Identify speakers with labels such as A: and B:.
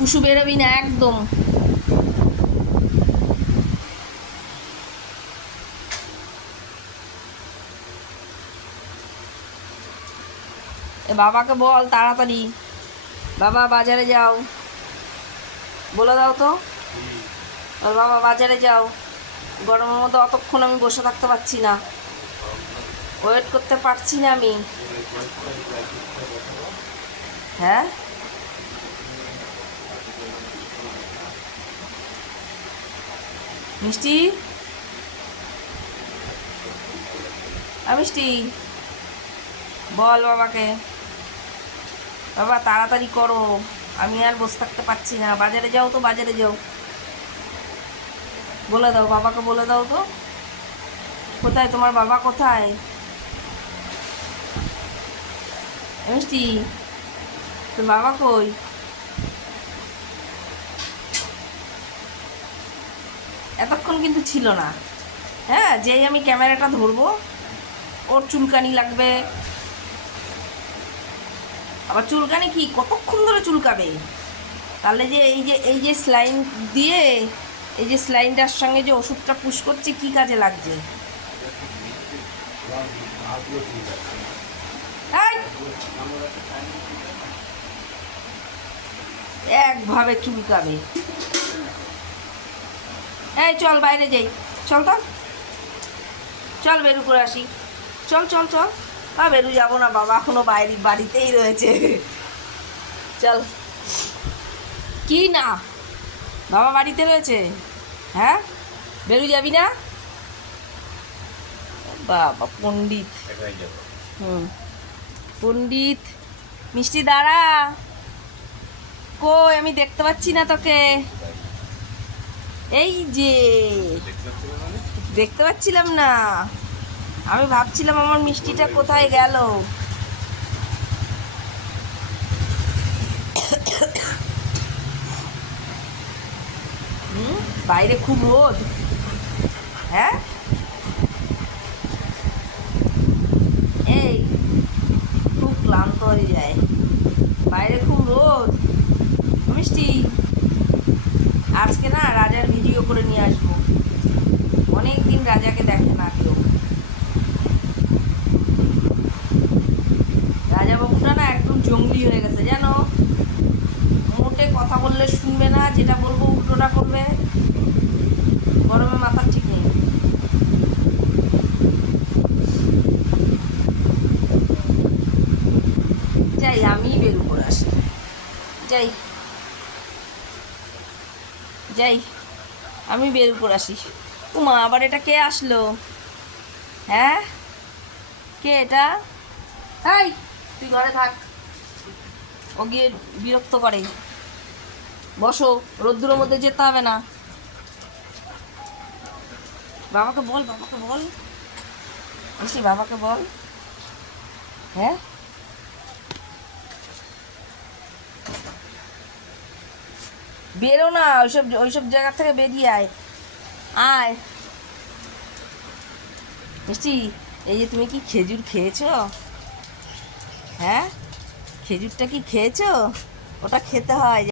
A: পুষু বেরোবি না একদম। বাবাকে বল তাড়াতাড়ি। বাবা, বাজারে যাও। বলে দাও তো। বাবা, বাজারে যাও। গরমের মধ্যে অতক্ষণ আমি বসে থাকতে পারছি না। ওয়েট করতে পারছি না আমি। হ্যাঁ? মিষ্টি? মিষ্টি। বল বাবাকে। বাবা, তাড়াতাড়ি করো। আমি আর বসে থাকতে পারছি না। বাজারে যাও তো, বাজারে যাও। বলে দাও, বাবাকে বলে দাও তো। কোথায়? তোমার বাবা কোথায়? মিষ্টি, তোর বাবা কই? এতক্ষণ কিন্তু ছিল না। হ্যাঁ যেই আমি ক্যামেরাটা ধরবো, ওর চুলকানি লাগবে। আবার চুলকানি কি? কতক্ষণ ধরে চুলকাবে? তাহলে যে এই যে এই যে স্লাইন দিয়ে, এই যে স্লাইনটার সঙ্গে যে ওষুধটা পুশ করছে, কি কাজে লাগছে! একভাবে চুলকাবে। এই চল বাইরে যাই। চল তো। চল বেরু করে আসি। চল চল চল। আ বেরু যাব না বাবা এখনও বাইরে বাড়িতেই রয়েছে। চল। কি না? বাবা বাড়িতে রয়েছে? হ্যাঁ? বেরু যাবি না? বাবা পণ্ডিত। হুম। পণ্ডিত মিষ্টি দাঁড়া। কই আমি দেখতে পাচ্ছি না তোকে। এই যে, দেখতে পাচ্ছিলাম না। আমি ভাবছিলাম আমার মিষ্টিটা কোথায় গেল। বাইরে খুব রোদ। হ্যাঁ? এই, খুব ক্লান্ত হয়ে যায় বাইরে খুব রোদ মিষ্টি আজকে না রাজার ভিডিও করে নিয়ে আসব। অনেক দিন রাজাকে দেখে না কেউ। রাজা বাবুটা না একদম জঙ্গলি হয়ে গেছে, জানো? মোটে কথা বললে শুনবে না, যেটা বলব উল্টোটা করবে। গরমে মাথার ঠিক নেই। যাই আমি বেরু করে আসি। যাই। যাই। আমি বের করে আসি। উমা, আবার এটা কে আসলো? হ্যাঁ? কে এটা? তাই তুই ঘরে থাক। ও গিয়ে বিরক্ত করে। বসো রোদ্দুরের মধ্যে যেতে হবে না। বাবাকে বল বাবাকে বল। বলছি, বাবাকে বল। হ্যাঁ? বেরো না, ওইসব ওইসব জায়গা থেকে বেরিয়ে আয়। আয়। মিষ্টি, এই যে তুমি কি খেজুর খেয়েছো? হ্যাঁ? খেজুরটা কি খেয়েছো? ওটা খেতে হয়।